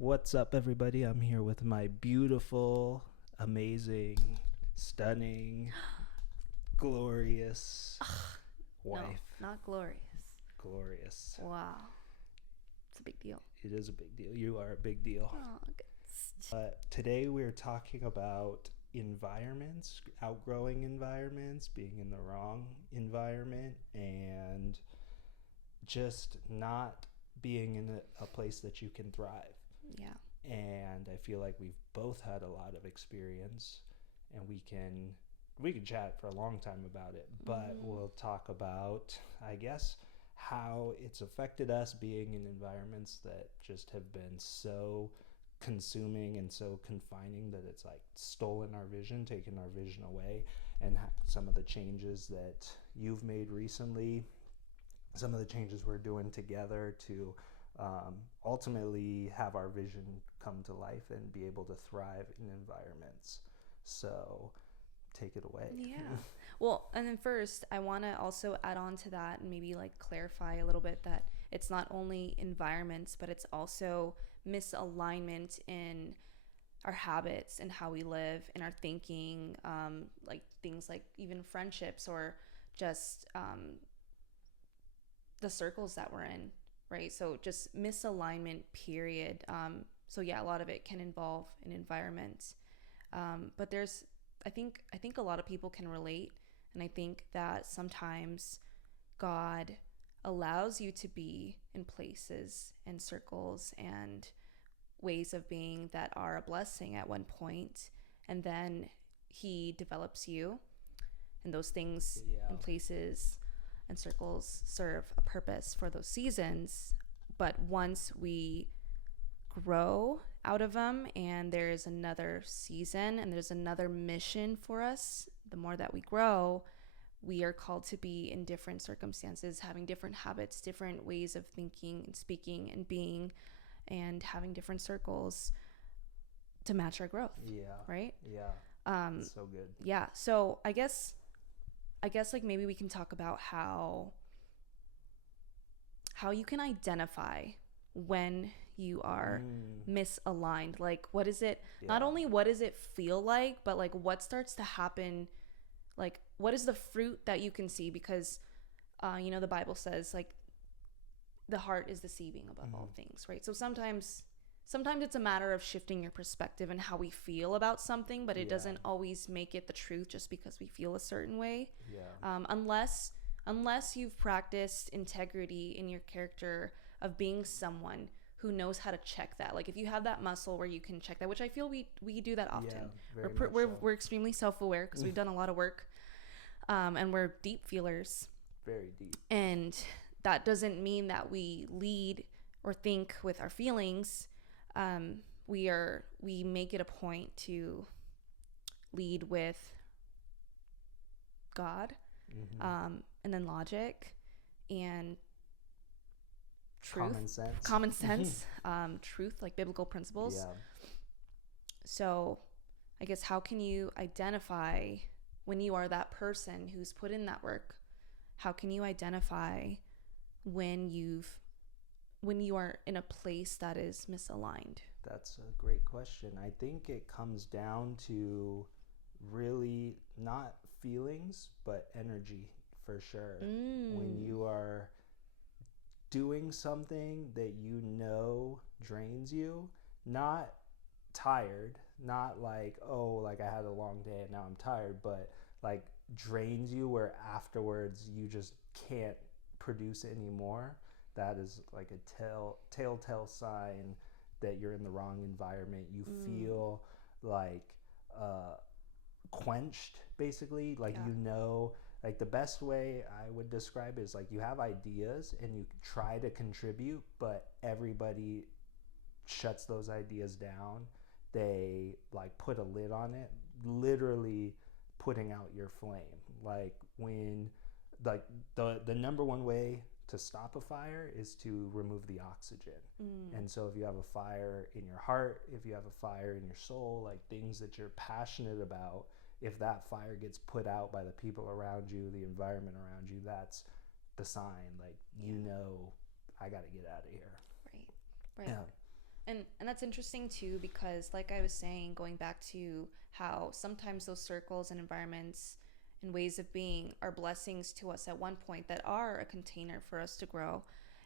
What's up, everybody? I'm here with my beautiful, amazing, stunning, glorious wife. No, not glorious. Glorious. Wow. It's a big deal. It is a big deal. You are a big deal. Oh, good. Today we're talking about environments, outgrowing environments, being in the wrong environment, and just not being in a place that you can thrive. Yeah. And I feel like we've both had a lot of experience, and we can chat for a long time about it, but we'll talk about, I guess, how it's affected us being in environments that just have been so consuming and so confining that it's like stolen our vision, taken our vision away, and some of the changes that you've made recently, some of the changes we're doing together to ultimately have our vision come to life and be able to thrive in environments. So take it away. Yeah. Well, and then first, I want to also add on to that and maybe like clarify a little bit that it's not only environments, but it's also misalignment in our habits and how we live, in our thinking, like things like even friendships or just the circles that we're in, right? So just misalignment, period. So yeah, a lot of it can involve an environment, but I think a lot of people can relate, and I think that sometimes God allows you to be in places and circles and ways of being that are a blessing at one point, and then He develops you, and those things and places and circles serve a purpose for those seasons. But once we grow out of them and there's another season and there's another mission for us, the more that we grow, we are called to be in different circumstances, having different habits, different ways of thinking and speaking and being, and having different circles to match our growth. Yeah. Right? Yeah. So good. Yeah. So I guess like maybe we can talk about how you can identify when you are misaligned. Like, what is it? Yeah. Not only what does it feel like, but like what starts to happen? Like, what is the fruit that you can see? Because, the Bible says like the heart is deceiving above all things, right? So sometimes it's a matter of shifting your perspective and how we feel about something, but it doesn't always make it the truth just because we feel a certain way. Yeah. Unless you've practiced integrity in your character of being someone who knows how to check that. Like if you have that muscle where you can check that, which I feel we do that often. Yeah, we're extremely self-aware because we've done a lot of work, and we're deep feelers. Very deep. And that doesn't mean that we lead or think with our feelings. We make it a point to lead with God, and then logic and truth, common sense, truth, like biblical principles. Yeah. So I guess how can you identify when you are that person who's put in that work? How can you identify when you are in a place that is misaligned? That's a great question. I think it comes down to really not feelings, but energy for sure. When you are doing something that you know drains you, not tired, not like, oh, like I had a long day and now I'm tired, but like drains you where afterwards you just can't produce anymore. That is like a telltale sign that you're in the wrong environment. You feel like quenched, basically. Like, like the best way I would describe it is like you have ideas and you try to contribute, but everybody shuts those ideas down. They like put a lid on it, literally putting out your flame. Like when like the number one way to stop a fire is to remove the oxygen. And so if you have a fire in your heart, if you have a fire in your soul, like things that you're passionate about, if that fire gets put out by the people around you, the environment around you, that's the sign. Like, I got to get out of here. Right. Yeah. And that's interesting too, because like I was saying, going back to how sometimes those circles and environments and ways of being are blessings to us at one point that are a container for us to grow,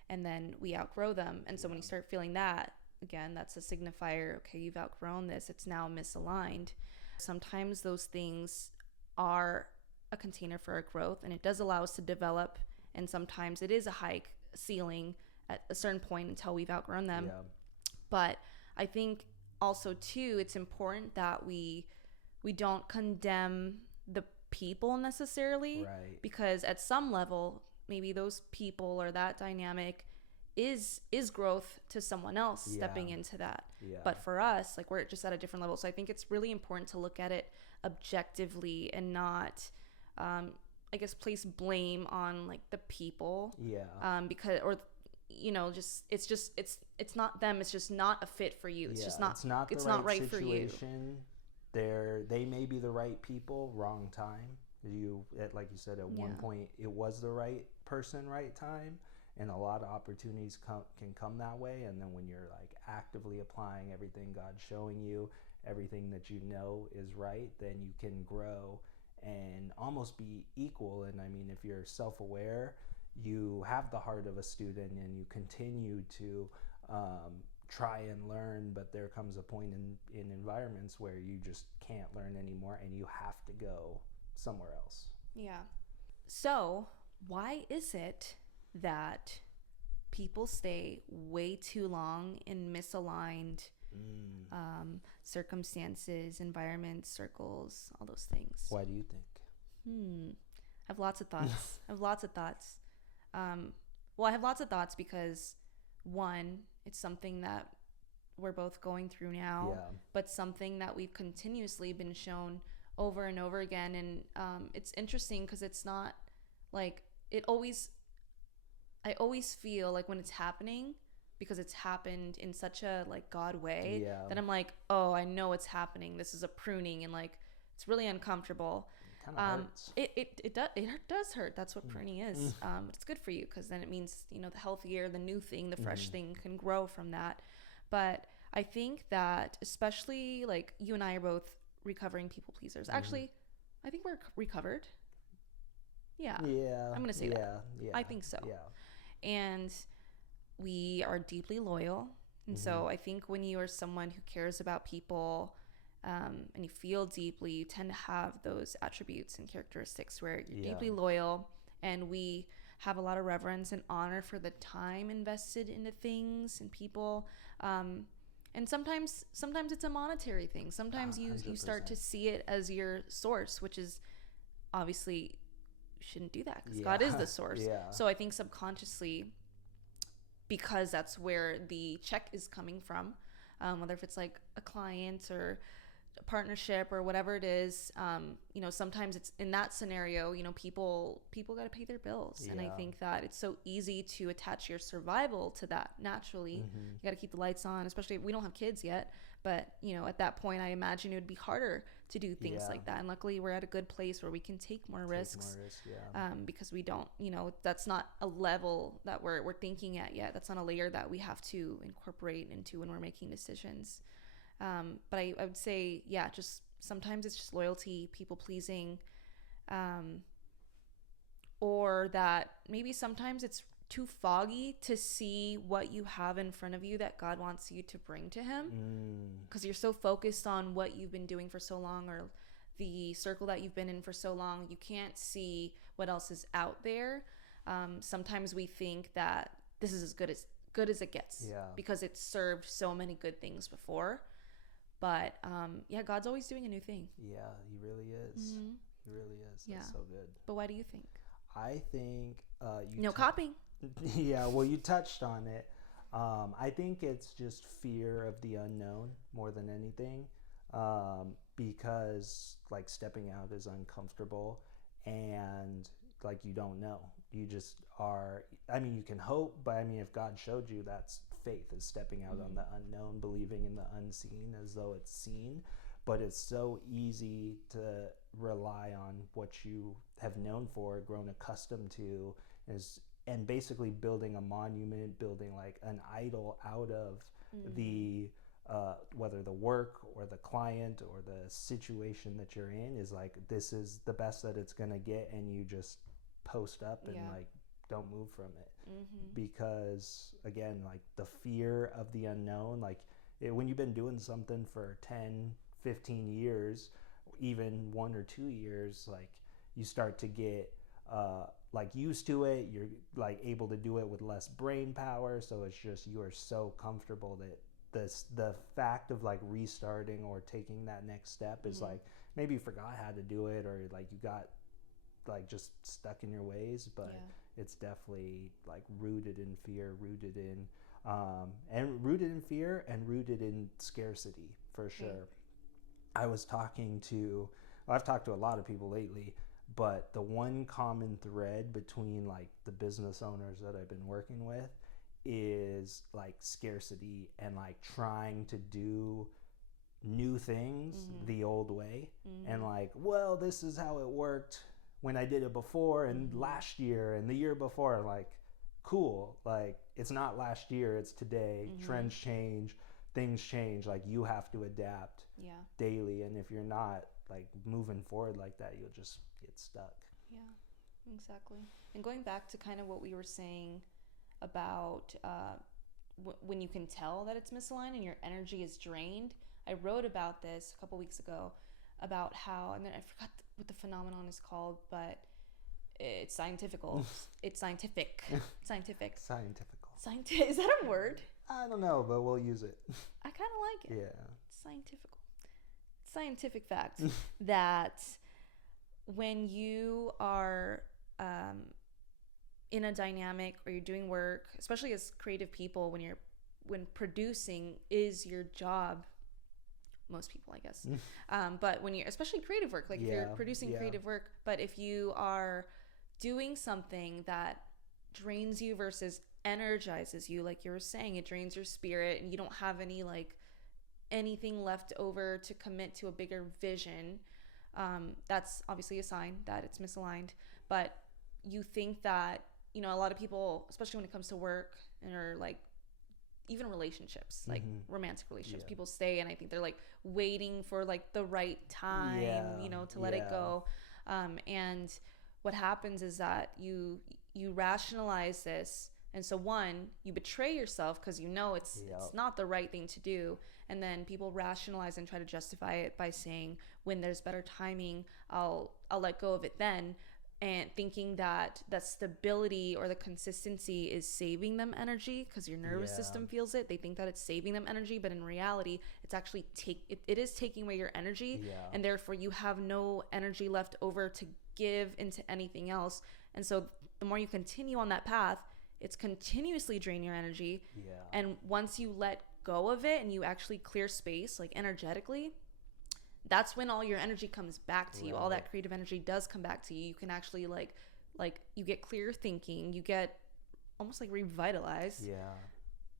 and then we outgrow them. And so when you start feeling that, again, that's a signifier, okay, you've outgrown this, it's now misaligned. Sometimes those things are a container for our growth, and it does allow us to develop, and sometimes it is a high ceiling at a certain point until we've outgrown them. Yeah. But I think also too, it's important that we don't condemn the people necessarily, Right. because at some level maybe those people or that dynamic is growth to someone else stepping into that. Yeah. But for us, like, we're just at a different level. So I think it's really important to look at it objectively and not I guess place blame on like the people. Yeah. Because, or just it's not them, it's just not a fit for you. It's just not, it's not right for you. They may be the right people, wrong time. Like you said, at one point it was the right person, right time, and a lot of opportunities can come that way. And then when you're like actively applying everything God's showing you, everything that you know is right, then you can grow and almost be equal. And I mean, if you're self-aware, you have the heart of a student and you continue to try and learn, but there comes a point in environments where you just can't learn anymore and you have to go somewhere else. Yeah. So why is it that people stay way too long in misaligned circumstances, environments, circles, all those things? Why do you think? I have lots of thoughts. Well, I have lots of thoughts because, one, it's something that we're both going through now, but something that we've continuously been shown over and over again. And it's interesting because it's not like I always feel like when it's happening, because it's happened in such a like God way, that I'm like, oh, I know it's happening. This is a pruning, and like it's really uncomfortable. Kind of hurts. It does hurt. That's what pruning is. But it's good for you because then it means, the healthier, the new thing, the fresh thing can grow from that. But I think that especially like you and I are both recovering people pleasers. Actually, I think we're recovered. Yeah. I'm going to say that. Yeah. I think so. Yeah. And we are deeply loyal. And so I think when you are someone who cares about people, and you feel deeply, you tend to have those attributes and characteristics where you're deeply loyal, and we have a lot of reverence and honor for the time invested into things and people. And sometimes it's a monetary thing. Sometimes you start to see it as your source, which is obviously you shouldn't do that because God is the source. So I think subconsciously, because that's where the check is coming from, whether if it's like a client or a partnership or whatever it is, sometimes it's in that scenario, people got to pay their bills. And I think that it's so easy to attach your survival to that naturally. You got to keep the lights on, especially if we don't have kids yet. But, at that point, I imagine it would be harder to do things like that. And luckily, we're at a good place where we can take more risks. Because we don't, that's not a level that we're thinking at yet. That's not a layer that we have to incorporate into when we're making decisions. But I would say, just sometimes it's just loyalty, people pleasing, or that maybe sometimes it's too foggy to see what you have in front of you that God wants you to bring to him, because you're so focused on what you've been doing for so long or the circle that you've been in for so long. You can't see what else is out there. Sometimes we think that this is as good as it gets because it's served so many good things before. But God's always doing a new thing. Yeah, he really is. He really is. That's so good. But why do you think? I think copying. Well, you touched on it. I think it's just fear of the unknown more than anything, because like stepping out is uncomfortable, and like you don't know. You just are. I mean, you can hope, but I mean, if God showed you, that's faith, is stepping out on the unknown, believing in the unseen as though it's seen. But it's so easy to rely on what you have known for, grown accustomed to, and basically building a monument, building like an idol out of the whether the work or the client or the situation that you're in is like, this is the best that it's gonna get, and you just post up and like don't move from it. Because again, like the fear of the unknown, like when you've been doing something for 10, 15 years, even 1 or 2 years, like you start to get like used to it. You're like able to do it with less brain power, so it's just, you are so comfortable that the fact of like restarting or taking that next step is like, maybe you forgot how to do it, or like you got like just stuck in your ways, but it's definitely like rooted in fear, rooted in fear and rooted in scarcity for sure. I've talked to a lot of people lately, but the one common thread between like the business owners that I've been working with is like scarcity and like trying to do new things the old way, and like, well, this is how it worked when I did it before, and last year and the year before. Like, cool, like it's not last year, it's today. Trends change, things change, like you have to adapt daily, and if you're not like moving forward like that, you'll just get stuck. Exactly. And going back to kind of what we were saying about when you can tell that it's misaligned and your energy is drained, I wrote about this a couple weeks ago, about how, and then I forgot what the phenomenon is called, but it's scientifical. It's scientific. Scientific. Is that a word? I don't know, but we'll use it. I kind of like it. Yeah. Scientific fact that when you are in a dynamic or you're doing work, especially as creative people, when producing is your job, most people, I guess, but when you're, especially creative work, like if you're producing creative work, but if you are doing something that drains you versus energizes you, like you were saying, it drains your spirit and you don't have anything left over to commit to a bigger vision, that's obviously a sign that it's misaligned. But you think that, a lot of people, especially when it comes to work or like even relationships, like romantic relationships, people stay, and I think they're like waiting for like the right time, to let it go. And what happens is that you rationalize this, and so one, you betray yourself because it's not the right thing to do, and then people rationalize and try to justify it by saying, when there's better timing, I'll let go of it then, and thinking that that stability or the consistency is saving them energy because your nervous system feels it. They think that it's saving them energy, but in reality, it's actually it is taking away your energy, and therefore you have no energy left over to give into anything else. And so the more you continue on that path, it's continuously drain your energy. And once you let go of it and you actually clear space, like energetically, that's when all your energy comes back to you. All that creative energy does come back to you. You can actually like you get clear thinking, you get almost like revitalized.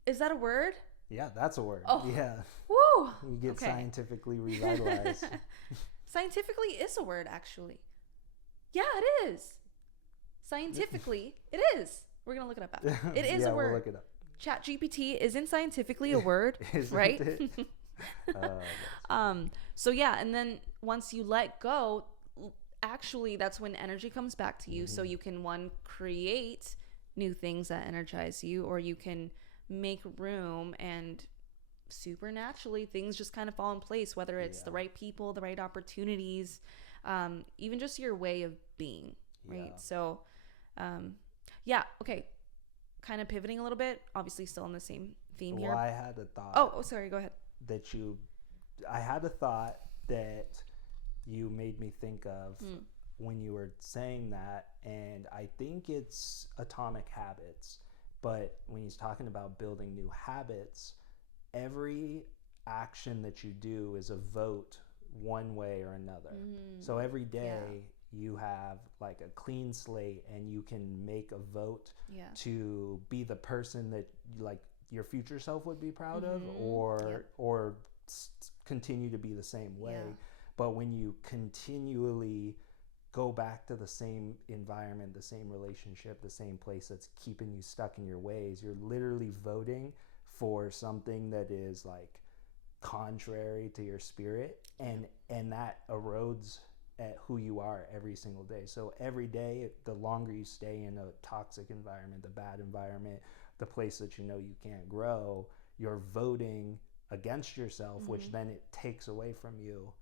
Is that a word? Yeah, that's a word. Woo! You get scientifically revitalized. Scientifically is a word, actually. Yeah, it is. Scientifically, it is. We're gonna look it up after. It is a word. We'll look it up. ChatGPT isn't scientifically a word, right? So and then once you let go, actually that's when energy comes back to you. So you can create new things that energize you, or you can make room, and supernaturally things just kind of fall in place, whether it's the right people, the right opportunities, even just your way of being, right? So okay, kind of pivoting a little bit, obviously still on the same theme here. I had a thought. Oh, sorry, go ahead. I had a thought that you made me think of when you were saying that, and I think it's atomic habits. But when he's talking about building new habits, every action that you do is a vote one way or another. So every day you have like a clean slate, and you can make a vote to be the person that like your future self would be proud of, or continue to be the same way. But when you continually go back to the same environment, the same relationship, the same place that's keeping you stuck in your ways, you're literally voting for something that is like contrary to your spirit, and that erodes at who you are every single day. So every day, the longer you stay in a toxic environment, the bad environment, the place that you know you can't grow, you're voting against yourself, which then it takes away from you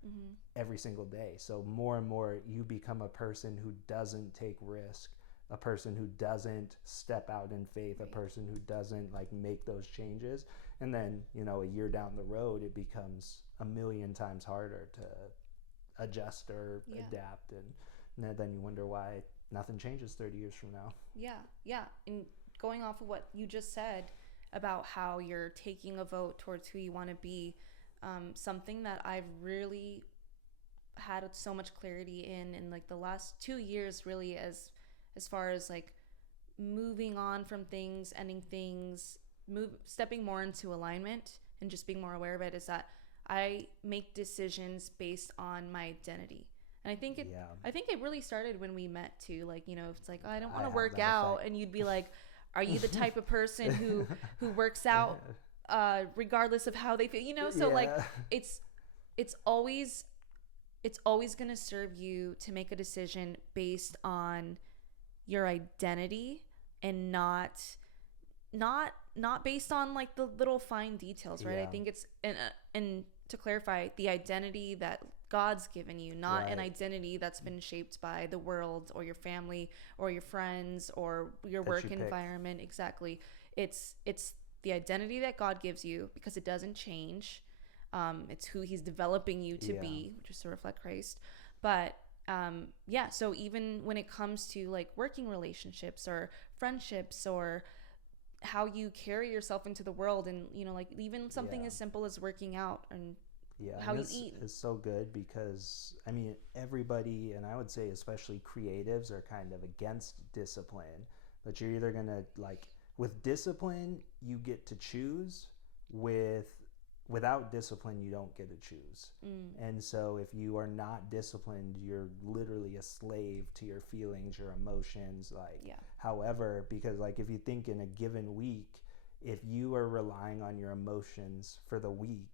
every single day. So more and more you become a person who doesn't take risk, a person who doesn't step out in faith, a person who doesn't like make those changes. And then, you know, a year down the road, it becomes a million times harder to adjust or adapt. And then you wonder why nothing changes 30 years from now. Yeah. And going off of what you just said about how you're taking a vote towards who you want to be, something that I've really had so much clarity in like the last 2 years, really, as far as like moving on from things, ending things, stepping more into alignment and just being more aware of it, is that I make decisions based on my identity. And I think it really started when we met too. Like, you know, if it's like, oh, I don't want to work out, and you'd be like, are you the type of person who works out regardless of how they feel? You know, so like it's always going to serve you to make a decision based on your identity, and not based on like the little fine details, right? I think it's and to clarify, the identity that God's given you, not an identity that's been shaped by the world or your family or your friends or your work environment. Exactly. It's the identity that God gives you, because it doesn't change. It's who he's developing you to be, which is to reflect Christ. But so even when it comes to like working relationships or friendships, or how you carry yourself into the world, and, you know, like even something as simple as working out, and how you eat is so good, because I mean, everybody, and I would say especially creatives, are kind of against discipline. But you're either gonna, like, with discipline you get to choose, without discipline you don't get to choose. And so if you are not disciplined, you're literally a slave to your feelings, your emotions, like however, because like if you think in a given week, if you are relying on your emotions for the week,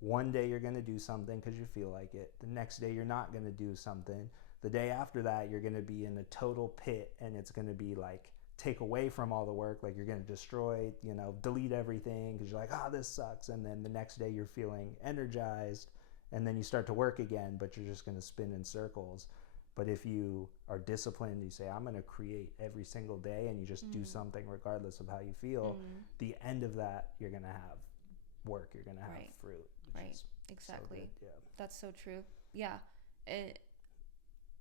one day you're going to do something because you feel like it, the next day you're not going to do something, the day after that you're going to be in a total pit, and it's going to be like take away from all the work, like you're going to destroy, you know, delete everything because you're like, oh, this sucks. And then the next day you're feeling energized, and then you start to work again, but you're just going to spin in circles. But if you are disciplined, you say, I'm going to create every single day, and you just do something regardless of how you feel, the end of that, you're going to have work, you're going to have fruit. Right. Exactly. So that's so true. Yeah.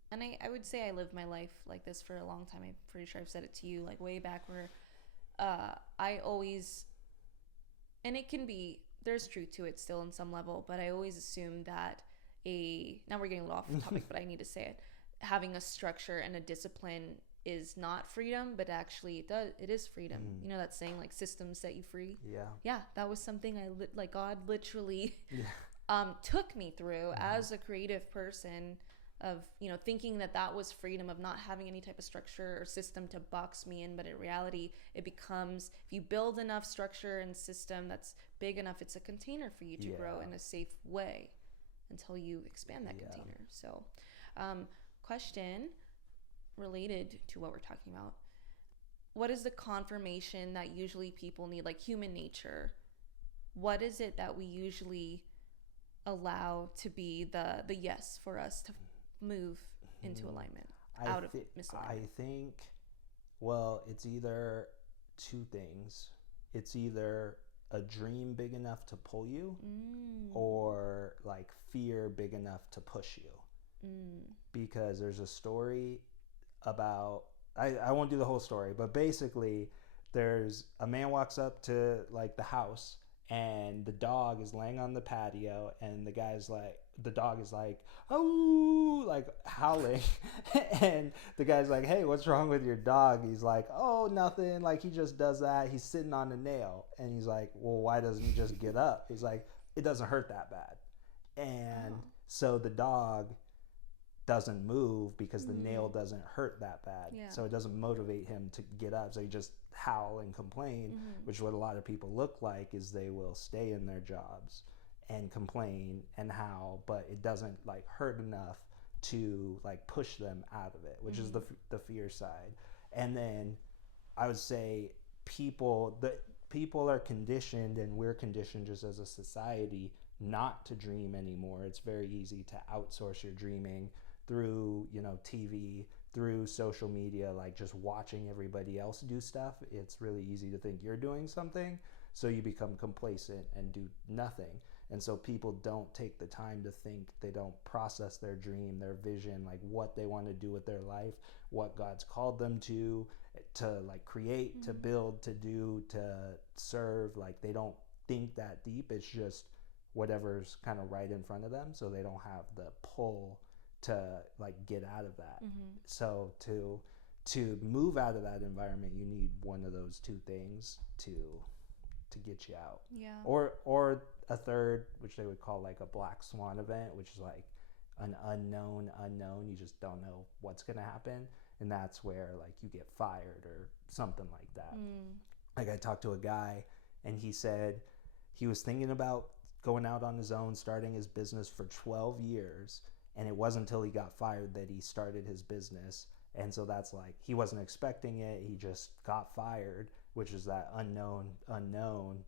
And I would say I lived my life like this for a long time. I'm pretty sure I've said it to you, like way back, where I always, and it can be, there's truth to it still in some level, but I always assumed that now we're getting a little off topic, but I need to say it, having a structure and a discipline is not freedom, but actually it is freedom. You know that saying, like, systems set you free? Yeah, that was something like God literally took me through as a creative person, of, you know, thinking that was freedom, of not having any type of structure or system to box me in. But in reality, it becomes, if you build enough structure and system that's big enough, it's a container for you to grow in a safe way until you expand that container. So question related to what we're talking about, what is the confirmation that usually people need, like human nature? What is it that we usually allow to be the yes for us to move into alignment, out of misalignment? I think, well, it's either two things. It's either a dream big enough to pull you, or like fear big enough to push you. Because there's a story about, I won't do the whole story, but basically there's a man walks up to like the house, and the dog is laying on the patio, and the dog is like, oh, like howling. And the guy's like, hey, what's wrong with your dog? He's like, oh, nothing, like he just does that, he's sitting on a nail. And he's like, well, why doesn't he just get up? He's like, it doesn't hurt that bad. And so the dog doesn't move because the nail doesn't hurt that bad. Yeah. So it doesn't motivate him to get up. So he just howl and complain, which what a lot of people look like is they will stay in their jobs and complain and howl, but it doesn't like hurt enough to like push them out of it, which is the fear side. And then I would say people are conditioned, and we're conditioned just as a society not to dream anymore. It's very easy to outsource your dreaming through, you know, TV, through social media, like just watching everybody else do stuff. It's really easy to think you're doing something, so you become complacent and do nothing. And so people don't take the time to think, they don't process their dream, their vision, like what they want to do with their life, what God's called them to like create, to build, to do, to serve. Like they don't think that deep. It's just whatever's kind of right in front of them, so they don't have the pull to like get out of that. So to move out of that environment, you need one of those two things to get you out. Yeah. Or a third, which they would call like a black swan event, which is like an unknown. You just don't know what's going to happen, and that's where like you get fired or something like that. Like I talked to a guy, and he said he was thinking about going out on his own, starting his business for 12 years, and it wasn't until he got fired that he started his business. And so that's like, he wasn't expecting it, he just got fired, which is that unknown.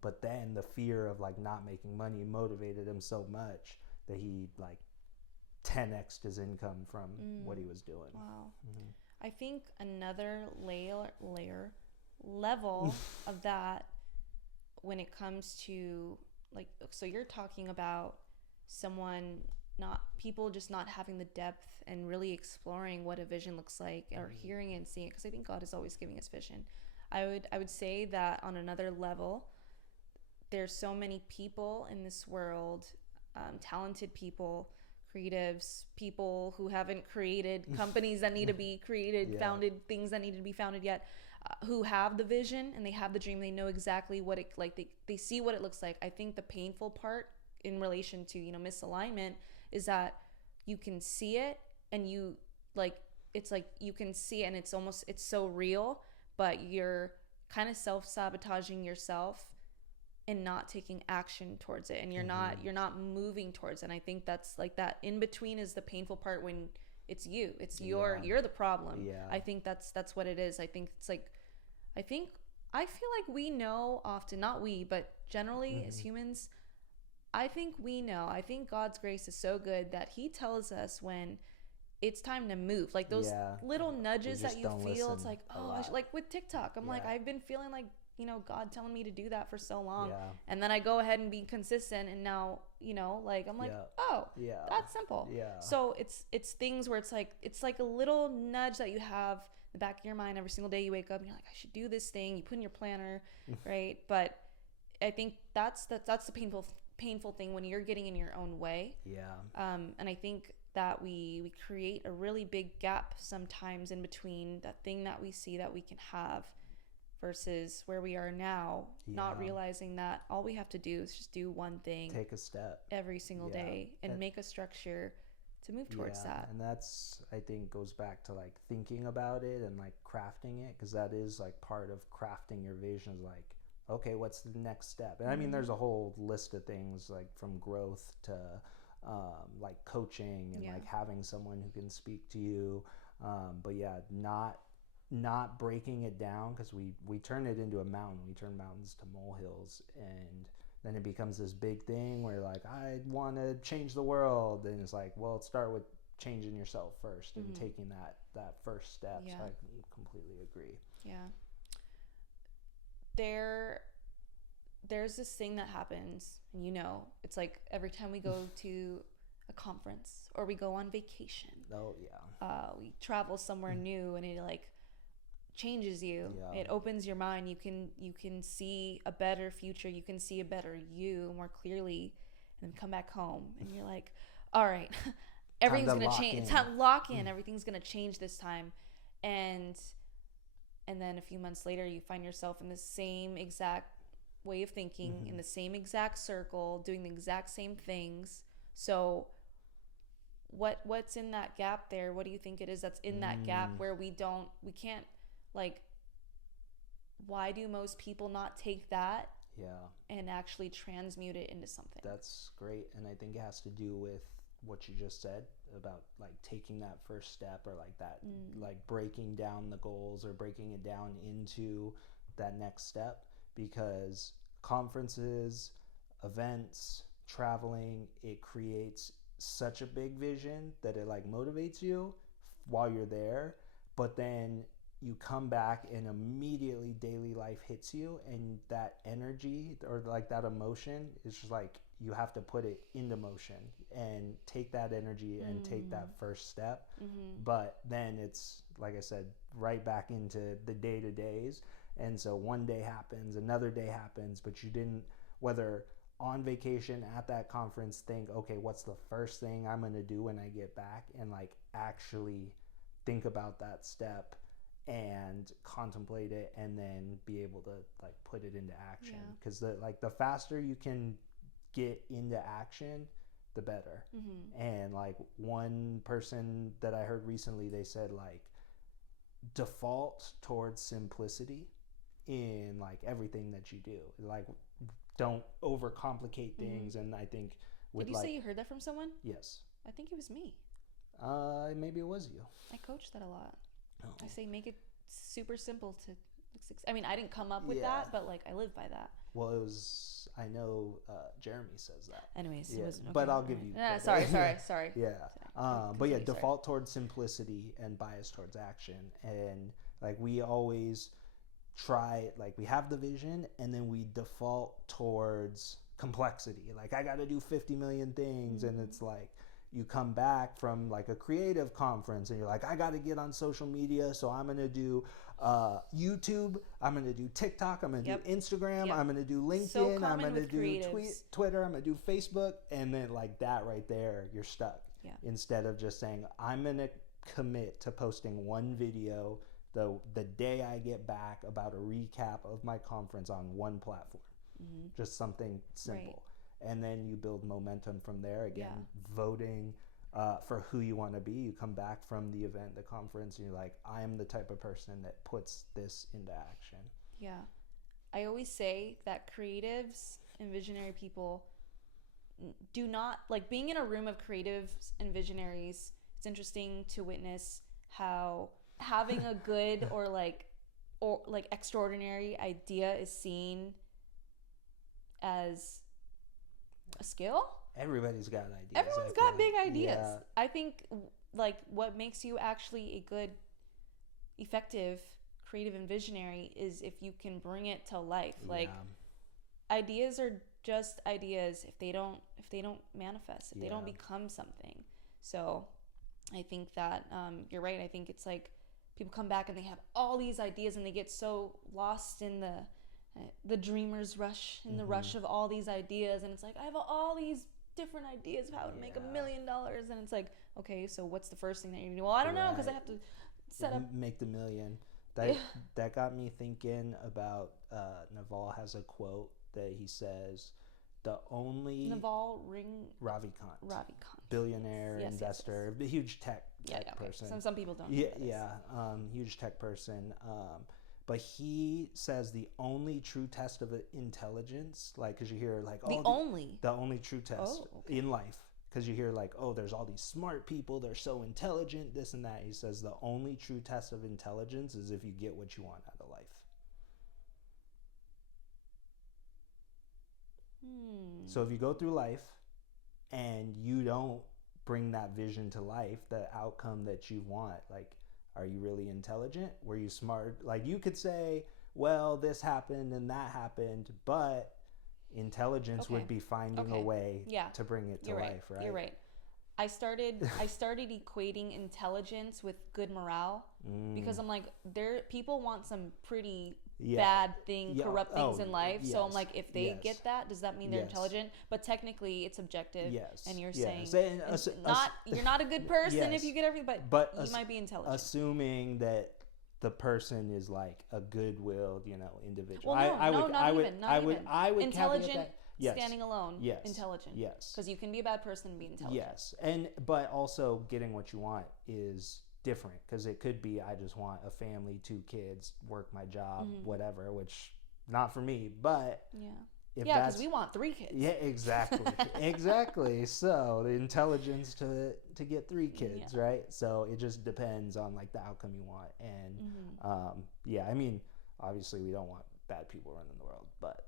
But then the fear of like not making money motivated him so much that he like 10x'd his income from what he was doing. Wow. I think another level of that, when it comes to like, so you're talking about people just not having the depth and really exploring what a vision looks like, or hearing and seeing it, because I think God is always giving us vision. I would say that on another level, there's so many people in this world, talented people, creatives, people who haven't created companies that need to be created, founded things that need to be founded yet, who have the vision and they have the dream. They know exactly what it like. They see what it looks like. I think the painful part in relation to, you know, misalignment is that you can see it, and you like, it's like you can see it and it's so real, but you're kind of self-sabotaging yourself and not taking action towards it, and you're not moving towards it. And I think that's like, that in between is the painful part, when it's you're the problem. I think that's what it is. I think it's like, I feel like we know often, not we, but generally as humans, I think God's grace is so good that he tells us when it's time to move. Like those little nudges that you feel. It's like, like with TikTok, I'm like, I've been feeling like, you know, God telling me to do that for so long. And then I go ahead and be consistent. And now, you know, like, I'm like, that's simple. So it's things where it's like a little nudge that you have in the back of your mind every single day you wake up and you're like, I should do this thing. You put in your planner, right? But I think that's the painful thing, when you're getting in your own way. And I think that we create a really big gap sometimes in between that thing that we see that we can have versus where we are now, not realizing that all we have to do is just do one thing, take a step every single day, and make a structure to move towards that. And that's, I think, goes back to like thinking about it and like crafting it, because that is like part of crafting your vision, is like, okay, what's the next step? And I mean, there's a whole list of things, like from growth to like coaching and like having someone who can speak to you. But not breaking it down, because we turn it into a mountain. We turn mountains to molehills, and then it becomes this big thing where like, I want to change the world. And it's like, well, start with changing yourself first and taking that first step. So I completely agree. There's this thing that happens, and you know, it's like every time we go to a conference or we go on vacation, we travel somewhere new, and it like changes you. It opens your mind. You can see a better future. You can see a better you more clearly, and then come back home and you're like, all right, everything's gonna change. It's time to lock in. Everything's gonna change this time. And then a few months later, you find yourself in the same exact way of thinking, in the same exact circle, doing the exact same things. So what's in that gap there? What do you think it is that's in that gap where we can't, like, why do most people not take that and actually transmute it into something? That's great. And I think it has to do with what you just said about like taking that first step, or like that, like breaking down the goals or breaking it down into that next step, because conferences, events, traveling, it creates such a big vision that it like motivates you while you're there, but then you come back and immediately daily life hits you, and that energy or like that emotion is just like you have to put it into motion and take that energy and take that first step. But then it's, like I said, right back into the day-to-days. And so one day happens, another day happens, but you didn't, whether on vacation, at that conference, think, okay, what's the first thing I'm going to do when I get back, and like actually think about that step and contemplate it, and then be able to like put it into action. Because the faster you can get into action, the better. And like one person that I heard recently, they said like default towards simplicity in like everything that you do. Like don't overcomplicate things. And I think with Did you say you heard that from someone? Yes. I think it was me. Maybe it was you. I coach that a lot. I say make it super simple to I mean, I didn't come up with that, but like I live by that. Well, it was, I know Jeremy says that. Anyways, it was, okay, but I'll give you sorry. But yeah, default towards simplicity and bias towards action. And like we always try, like we have the vision and then we default towards complexity. Like I got to do 50 million things. And it's like you come back from like a creative conference and you're like, I got to get on social media, so I'm going to do YouTube, I'm going to do TikTok, I'm going to do Instagram, I'm going to do LinkedIn, I'm going to do Twitter, I'm going to do Facebook. And then like that right there, you're stuck. Instead of just saying, I'm going to commit to posting one video the day I get back about a recap of my conference on one platform. Just something simple. And then you build momentum from there. Again, voting for who you want to be. You come back from the event, the conference, and you're like, I am the type of person that puts this into action. Yeah. I always say that creatives and visionary people do not, like being in a room of creatives and visionaries, it's interesting to witness how having a good or extraordinary idea is seen as a skill. Everybody's got ideas. Everyone's got big ideas. I think like what makes you actually a good, effective, creative and visionary is if you can bring it to life. Like ideas are just ideas if they don't manifest, if they don't become something. So I think that you're right. I think it's like people come back and they have all these ideas and they get so lost in the dreamer's rush, in the rush of all these ideas, and it's like I have all these different ideas of how to make $1 million, and it's like, okay, so what's the first thing that you do? Well, I don't know, because I have to set up make the million. That got me thinking about Naval has a quote that he says, the only Ravikant, billionaire, investor, huge tech person. Some people don't. Huge tech person. But he says the only true test of intelligence, like, because you hear like the only true test in life, because you hear like, oh, there's all these smart people, they're so intelligent, this and that. He says the only true test of intelligence is if you get what you want out of life. So if you go through life and you don't bring that vision to life, the outcome that you want, like, are you really intelligent? Were you smart? Like, you could say, well, this happened and that happened, but intelligence would be finding a way to bring it to life, right? You're right. I started equating intelligence with good morale, because I'm like, people want some pretty bad corrupt things in life. So I'm like, if they get that, does that mean they're intelligent? But technically it's objective. And you're saying you're not a good person if you get everything, but you might be intelligent. Assuming that the person is like a good-willed, individual. Well, I would intelligent. standing alone, yes, intelligent. yes, because you can be a bad person and be intelligent. yes, but also getting what you want is different, because it could be I just want a family, 2 kids, work my job, whatever, which not for me, but because we want 3 kids. Yeah, exactly. Exactly. So the intelligence to get 3 kids, right? So it just depends on like the outcome you want. And I mean, obviously we don't want bad people running the world, but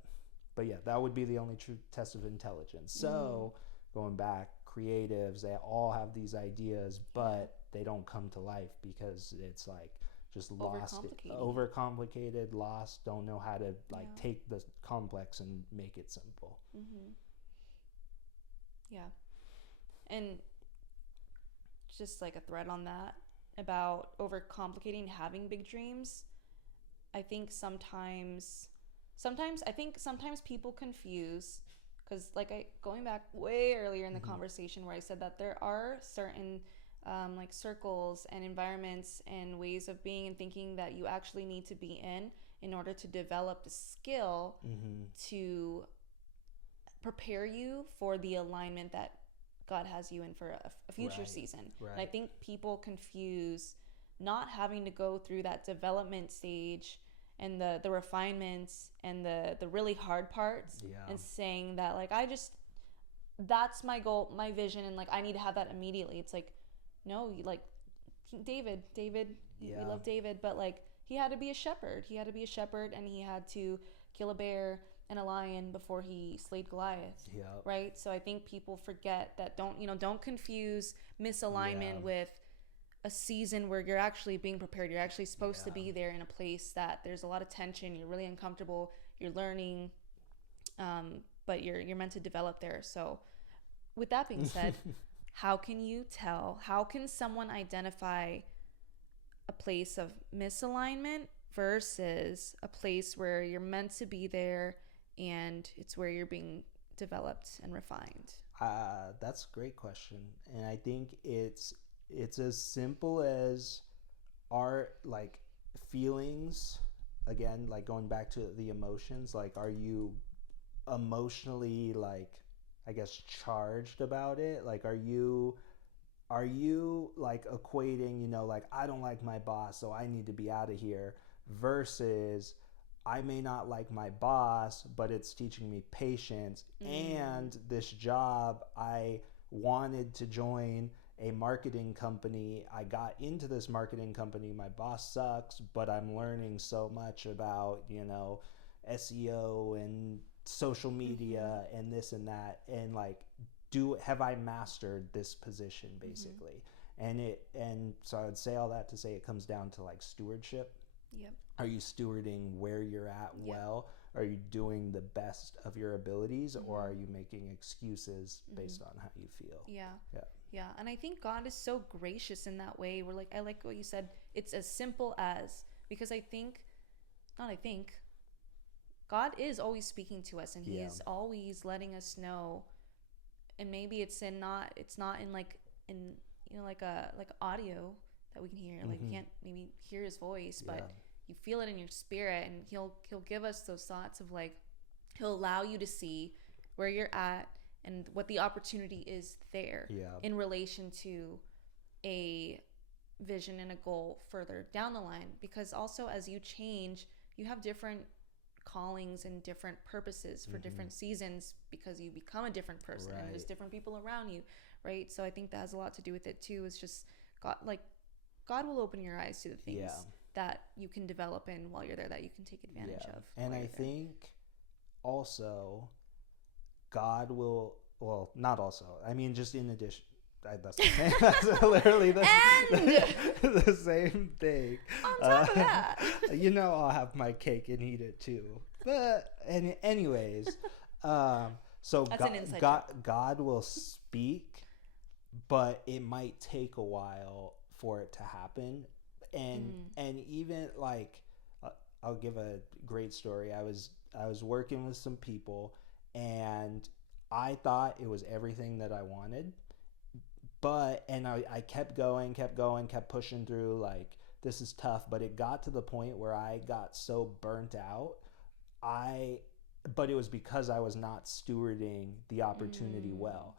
yeah, that would be the only true test of intelligence. So going back, creatives, they all have these ideas, but they don't come to life because it's like just lost, overcomplicated, lost, don't know how to like take the complex and make it simple. Yeah. And just like a thread on that about overcomplicating having big dreams, I think sometimes people confuse, because like going back way earlier in the conversation where I said that there are certain like circles and environments and ways of being and thinking that you actually need to be in order to develop the skill to prepare you for the alignment that God has you in for a future season. Right. And I think people confuse not having to go through that development stage and the refinements and the really hard parts and saying that like that's my goal, my vision, and like I need to have that immediately. It's like, no, like David, we love David, but like he had to be a shepherd. He had to be a shepherd, and he had to kill a bear and a lion before he slayed Goliath. Right? So I think people forget that. Don't confuse misalignment with a season where you're actually being prepared. You're actually supposed to be there in a place that there's a lot of tension. You're really uncomfortable. You're learning, but you're meant to develop there. So with that being said, how can someone identify a place of misalignment versus a place where you're meant to be there and it's where you're being developed and refined? That's a great question. And I think it's as simple as our like feelings, again, like going back to the emotions, like are you emotionally like, I guess, charged about it? Like are you like equating, like I don't like my boss, so I need to be out of here, versus I may not like my boss, but it's teaching me patience, and this job, I wanted to join a marketing company. I got into this marketing company. My boss sucks, but I'm learning so much about, SEO and social media and this and that. And like, have I mastered this position basically? And so I would say all that to say it comes down to like stewardship. Yep. Are you stewarding where you're at well? Are you doing the best of your abilities, or are you making excuses based on how you feel? Yeah. And I think God is so gracious in that way. We're like, I like what you said. It's as simple as, because God is always speaking to us, and he is always letting us know. And maybe it's not in like audio that we can hear. Like we can't maybe hear his voice, but you feel it in your spirit, and he'll give us those thoughts of like, he'll allow you to see where you're at and what the opportunity is there in relation to a vision and a goal further down the line. Because also as you change, you have different callings and different purposes for different seasons, because you become a different person and there's different people around you, right? So I think that has a lot to do with it too. It's just God will open your eyes to the things that you can develop in while you're there, that you can take advantage of. And I think also God will, well, not also, I mean, just in addition, that's the same, that's literally the same thing. On top of that. I'll have my cake and eat it too. But anyways, so God will speak, but it might take a while for it to happen. And even like, I'll give a great story. I was working with some people, and I thought it was everything that I wanted. And I kept going, kept pushing through, like, this is tough. But it got to the point where I got so burnt out. I but it was because I was not stewarding the opportunity well.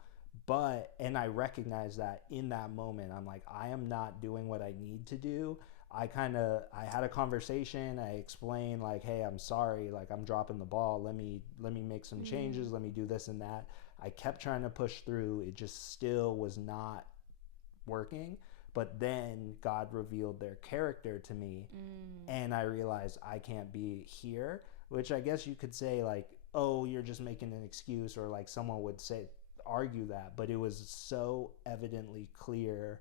And I recognized that in that moment. I'm like, I am not doing what I need to do. I had a conversation. I explained like, hey, I'm sorry, like I'm dropping the ball. Let me make some changes. Let me do this and that. I kept trying to push through. It just still was not working. But then God revealed their character to me, and I realized I can't be here, which I guess you could say like, oh, you're just making an excuse, or like someone would say, argue that. But it was so evidently clear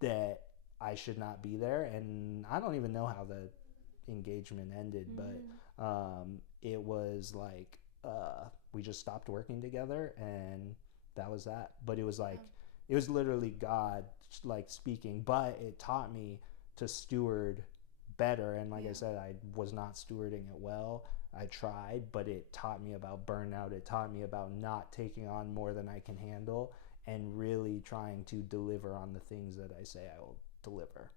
that I should not be there. And I don't even know how the engagement ended, but it was like we just stopped working together, and that was that. But it was like, it was literally God like speaking, but it taught me to steward better. And like I said, I was not stewarding it well. I tried, but it taught me about burnout. It taught me about not taking on more than I can handle, and really trying to deliver on the things that I say I will deliver.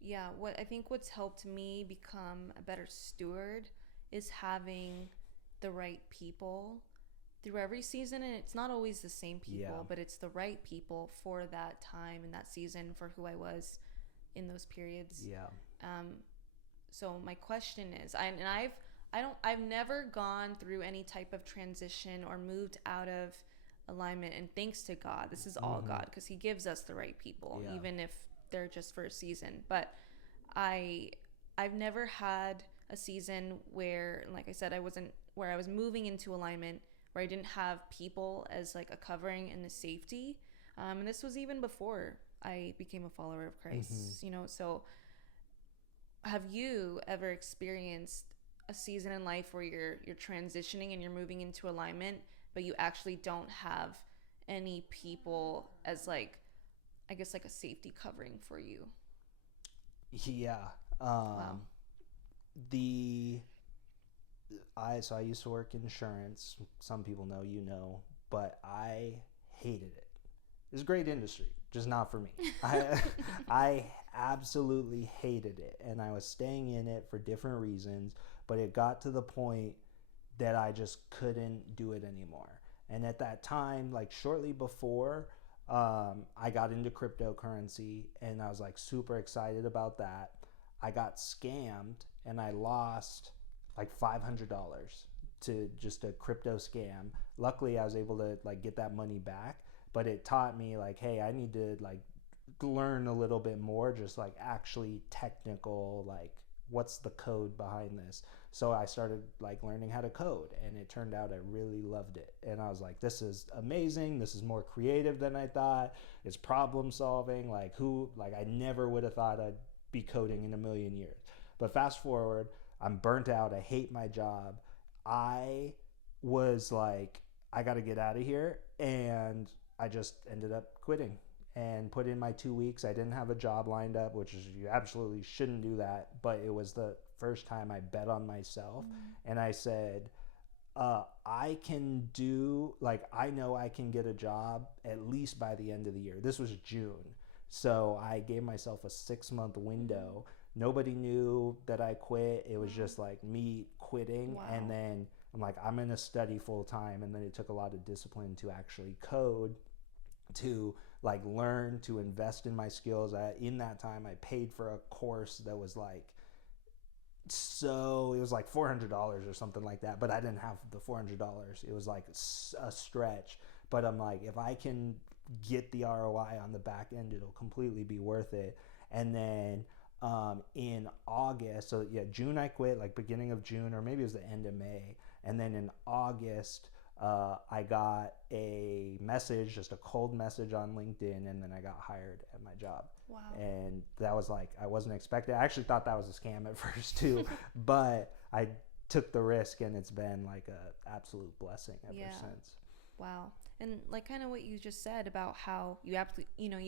Yeah, what's helped me become a better steward is having the right people through every season. And it's not always the same people, but it's the right people for that time and that season, for who I was in those periods. So my question is, I've never gone through any type of transition or moved out of alignment, and thanks to God, this is all God, because he gives us the right people, even if they're just for a season. But I've never had a season where, like I said, I was moving into alignment where I didn't have people as like a covering and a safety. And this was even before I became a follower of Christ, so have you ever experienced a season in life where you're transitioning and you're moving into alignment, but you actually don't have any people as like, I guess, like a safety covering for you? Wow. I used to work in insurance. Some people know, but I hated it. It's a great industry, just not for me. I absolutely hated it, and I was staying in it for different reasons, but it got to the point that I just couldn't do it anymore. And at that time, like shortly before, I got into cryptocurrency, and I was like super excited about that. I got scammed, and I lost like $500 to just a crypto scam. Luckily, I was able to like get that money back, but it taught me like, hey, I need to like learn a little bit more, just like actually technical, like what's the code behind this. So I started like learning how to code, and it turned out I really loved it. And I was like, this is amazing. This is more creative than I thought. It's problem solving. Like I never would have thought I'd be coding in a million years. But fast forward, I'm burnt out. I hate my job. I was like, I got to get out of here. And I just ended up quitting and put in my 2 weeks. I didn't have a job lined up, which is, you absolutely shouldn't do that. But it was the first time I bet on myself. And I said, I can do, like, I know I can get a job at least by the end of the year. This was June. So I gave myself a 6-month window. Nobody knew that I quit. It was just like me quitting. Wow. And then I'm like, I'm going to study full time. And then it took a lot of discipline to actually code, to like learn, to invest in my skills. In that time, I paid for a course that was like, so it was like $400 or something like that. But I didn't have the $400. It was like a stretch. But I'm like, if I can get the ROI on the back end, it'll completely be worth it. And then in August, so yeah, June I quit, like beginning of June, or maybe it was the end of May. And then in August, I got a message, just a cold message on LinkedIn, and then I got hired at my job. Wow. And that was like, I wasn't expecting. I actually thought that was a scam at first too, but I took the risk, and it's been like a absolute blessing ever since. Wow. And like kind of what you just said about how you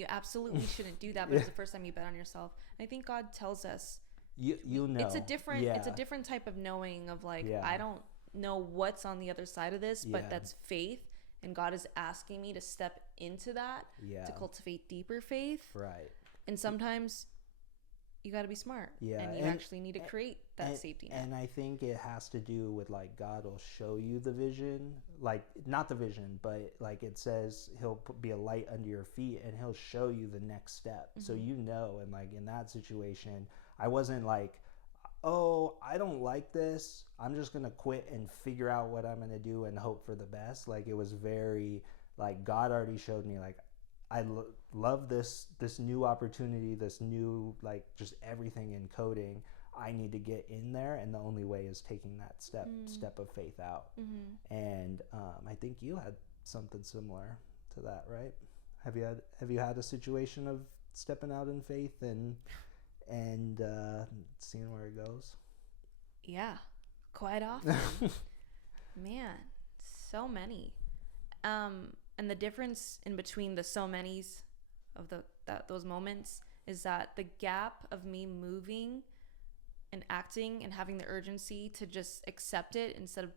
absolutely shouldn't do that, but it's the first time you bet on yourself. I think God tells us, it's a different type of knowing of like, I don't know what's on the other side of this, but that's faith, and God is asking me to step into that, to cultivate deeper faith. Right. And sometimes you got to be smart. Yeah, and you actually need to create that safety net. And I think it has to do with like God will show you the vision, like not the vision, but like it says he'll be a light under your feet and he'll show you the next step. So you know, and like in that situation, I wasn't like, oh, I don't like this, I'm just gonna quit and figure out what I'm gonna do and hope for the best. Like it was very like God already showed me like I love this new opportunity, this new like just everything in coding. I need to get in there, and the only way is taking that step of faith out. And I think you had something similar to that, right? Have you had a situation of stepping out in faith and seeing where it goes? Yeah, quite often. Man, so many. And the difference in between the so many's of those moments is that the gap of me moving and acting and having the urgency to just accept it instead of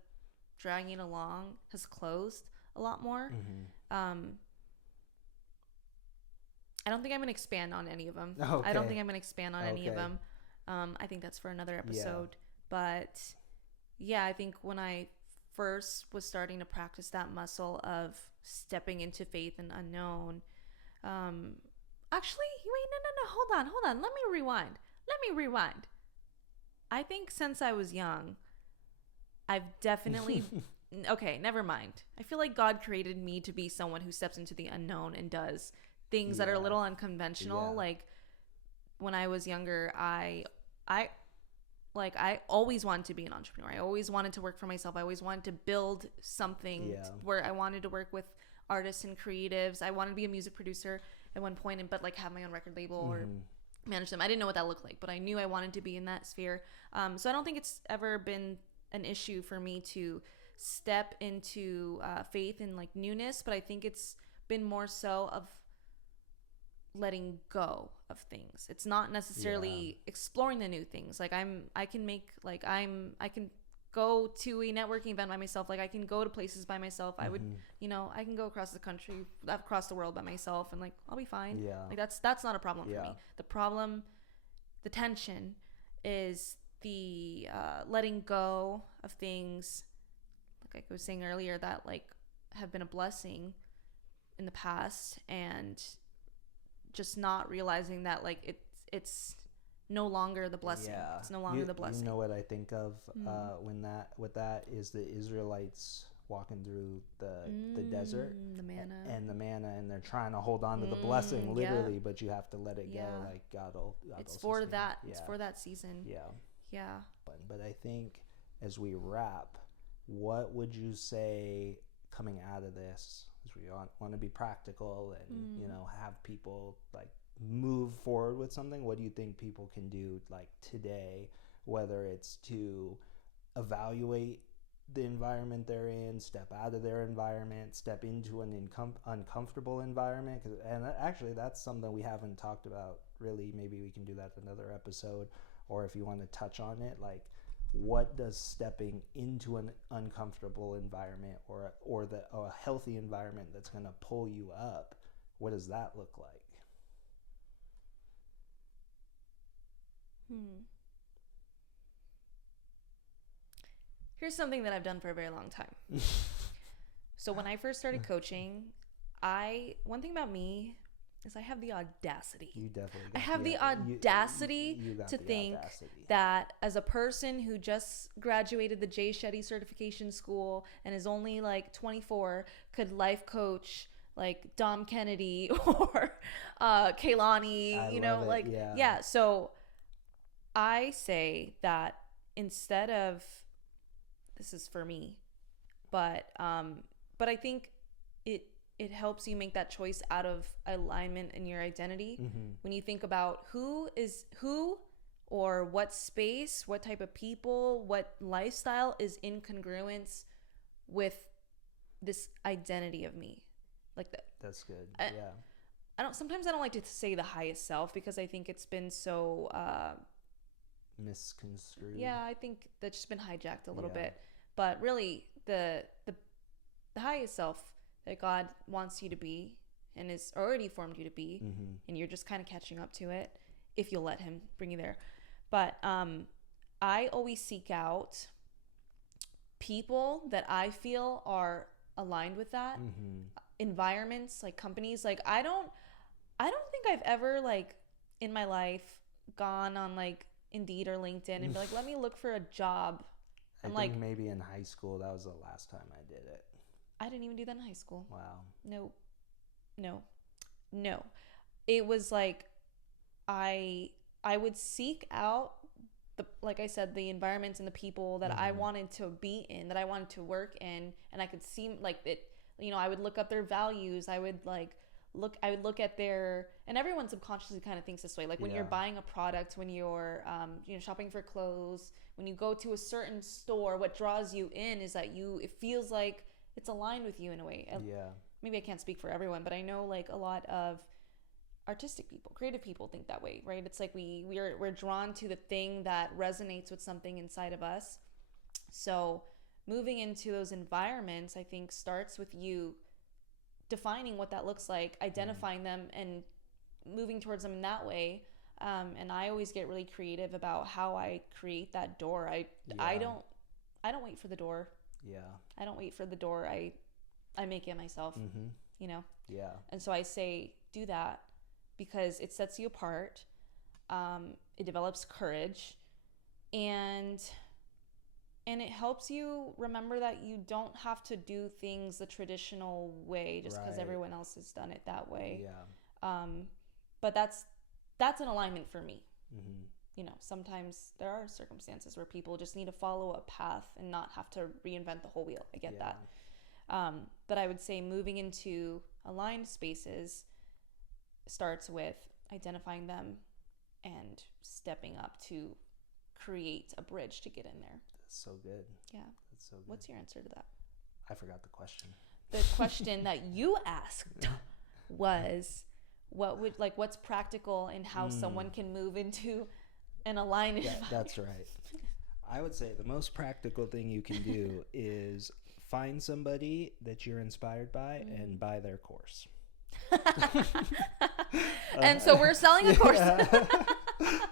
dragging it along has closed a lot more. I don't think I'm going to expand on any of them. Okay. I don't think I'm going to expand on any of them. I think that's for another episode. Yeah. But yeah, I think when I first was starting to practice that muscle of stepping into faith and unknown, actually, wait, no, hold on. Let me rewind. I think since I was young, I've definitely okay, never mind. I feel like God created me to be someone who steps into the unknown and does things that are a little unconventional. Like when I was younger, I always wanted to be an entrepreneur. I always wanted to work for myself. I always wanted to build something where I wanted to work with artists and creatives. I wanted to be a music producer at one point, but like have my own record label or manage them. I didn't know what that looked like, but I knew I wanted to be in that sphere. So I don't think it's ever been an issue for me to step into faith and like newness, but I think it's been more so of letting go of things. It's not necessarily exploring the new things. Like I can go to a networking event by myself. Like I can go to places by myself. I would, I can go across the country, across the world by myself, and like I'll be fine. Yeah. Like that's not a problem for me. The problem, the tension, is the letting go of things. Like I was saying earlier, that like have been a blessing in the past, and just not realizing that like it's no longer the blessing. Yeah. It's no longer the blessing. You know what I think of with that is the Israelites walking through the desert, the manna, and they're trying to hold on to the blessing literally, but you have to let it go. Like God it's for that. It's for that season. Yeah. But I think as we wrap, what would you say coming out of this? Because we want to be practical and have people like move forward with something. What do you think people can do like today, whether it's to evaluate the environment they're in, step out of their environment, step into an uncomfortable environment? And actually that's something we haven't talked about really. Maybe we can do that in another episode, or if you want to touch on it, like what does stepping into an uncomfortable environment or a healthy environment that's going to pull you up, what does that look like? Here's something that I've done for a very long time. So when I first started coaching, one thing about me is I have the audacity. You definitely I have the audacity to think that as a person who just graduated the Jay Shetty certification school and is only like 24, could life coach like Dom Kennedy or Kaylani, So I say that instead of, this is for me, but I think it helps you make that choice out of alignment in your identity. When you think about who or what space, what type of people, what lifestyle is in congruence with this identity of me. Like that. That's good. Sometimes I don't like to say the highest self because I think it's been so misconstrued. Yeah, I think that's just been hijacked a little bit. But really the highest self that God wants you to be and has already formed you to be, and you're just kind of catching up to it, if you'll let him bring you there. But I always seek out people that I feel are aligned with that. Environments, like companies. Like I don't think I've ever like in my life gone on like Indeed or LinkedIn and be like, let me look for a job. I think maybe in high school that was the last time I did it. I didn't even do that in high school. Wow. No. It was like I would seek out like I said, the environments and the people that I wanted to be in, that I wanted to work in, and I could see like it. I would look up their values. I would look at their, and everyone subconsciously kind of thinks this way. Like when you're buying a product, when you're shopping for clothes, when you go to a certain store, what draws you in is that it feels like it's aligned with you in a way. Maybe I can't speak for everyone, but I know like a lot of artistic people, creative people think that way, right? It's like we're drawn to the thing that resonates with something inside of us. So moving into those environments, I think, starts with you defining what that looks like, identifying them, and moving towards them in that way. And I always get really creative about how I create that door. I don't wait for the door. I don't wait for the door. I make it myself. And so I say, do that, because it sets you apart. It develops courage, and it helps you remember that you don't have to do things the traditional way just because everyone else has done it that way. But that's an alignment for me. Sometimes there are circumstances where people just need to follow a path and not have to reinvent the whole wheel. I get that. But I would say moving into aligned spaces starts with identifying them and stepping up to create a bridge to get in there. That's so good. Yeah. That's so good. What's your answer to that? I forgot the question. The question that you asked was, what's practical in how someone can move into an aligned environment? That's right. I would say the most practical thing you can do is find somebody that you're inspired by and buy their course. And so we're selling a course.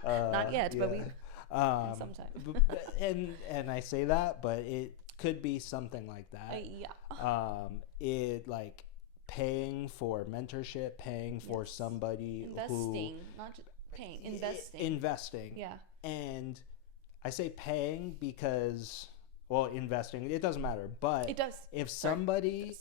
Not yet, but we sometime. and I say that, but it could be something like that. It like paying for mentorship, paying for somebody investing, not just paying, investing. Yeah. And I say paying because, well, investing, it doesn't matter, but it does. If somebody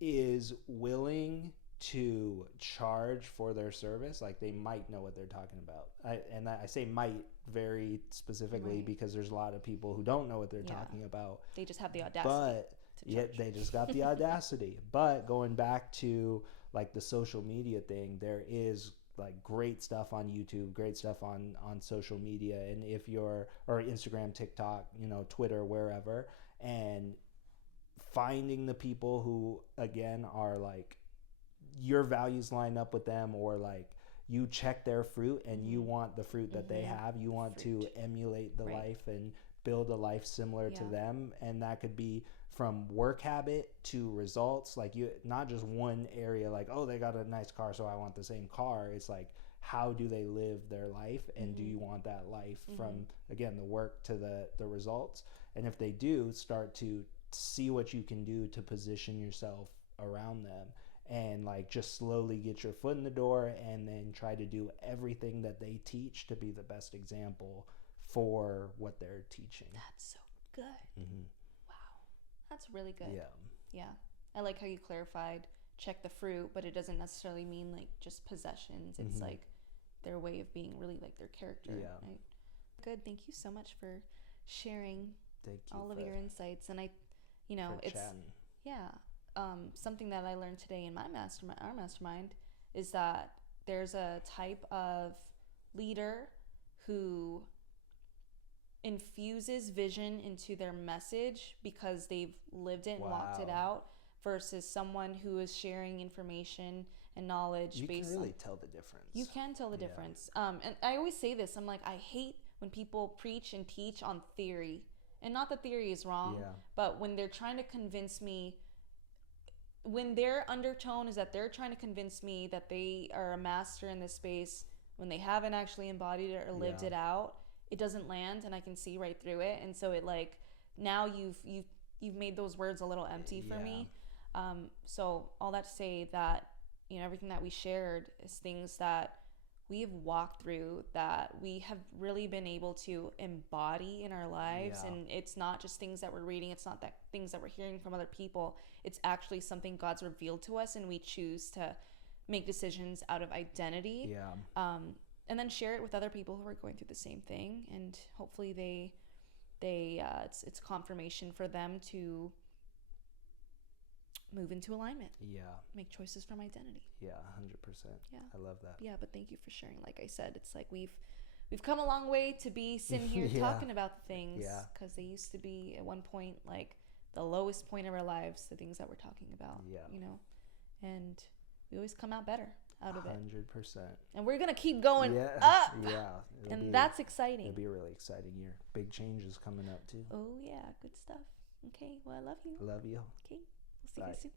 is willing to charge for their service, like they might know what they're talking about. I say might very specifically because there's a lot of people who don't know what they're talking about. They just have the audacity. They just got the audacity. But going back to like the social media thing, there is like great stuff on YouTube, great stuff on social media, and if you're, or Instagram, TikTok, Twitter, wherever, and finding the people who again are like your values line up with them, or like you check their fruit and you want the fruit that they have, you want to emulate the life and build a life similar to them. And that could be from work habit to results, like you, not just one area, like, oh, they got a nice car, so I want the same car. It's like, how do they live their life, and do you want that life from, again, the work to the results? And if they do, start to see what you can do to position yourself around them, and like just slowly get your foot in the door, and then try to do everything that they teach to be the best example for what they're teaching. That's so good. Wow. That's really good. Yeah. I like how you clarified, check the fruit, but it doesn't necessarily mean like just possessions. It's like their way of being, really like their character. Right? Good. Thank you so much for sharing all of your insights. And it's chatting. Something that I learned today in our mastermind is that there's a type of leader who infuses vision into their message because they've lived it and walked it out, versus someone who is sharing information and knowledge. You can really tell the difference. You can tell the difference. And I always say this, I'm like, I hate when people preach and teach on theory. And not that theory is wrong, but when they're trying to convince me, when their undertone is that they're trying to convince me that they are a master in this space, when they haven't actually embodied it or lived Yeah. it out, it doesn't land, and I can see right through it. And so it like, now you've made those words a little empty for me. So all that to say that, you know, everything that we shared is things that we've walked through, that we have really been able to embody in our lives. Yeah. And it's not just things that we're reading, it's not that things that we're hearing from other people, it's actually something God's revealed to us, and we choose to make decisions out of identity. Yeah. And then share it with other people who are going through the same thing, and hopefully it's confirmation for them to move into alignment. Yeah. Make choices from identity. Yeah. 100%. Yeah. I love that. Yeah, but thank you for sharing. Like I said, it's like we've come a long way to be sitting here Yeah. talking about the things, Yeah. because they used to be at one point like the lowest point of our lives, the things that we're talking about. Yeah. You know, and we always come out better out of it. 100%. And we're gonna keep going Yeah. up. Yeah. And that's exciting. It'll be a really exciting year. Big changes coming up too. Oh yeah, good stuff. Okay, well, I love you. Love you. Okay, we'll see Bye. you soon.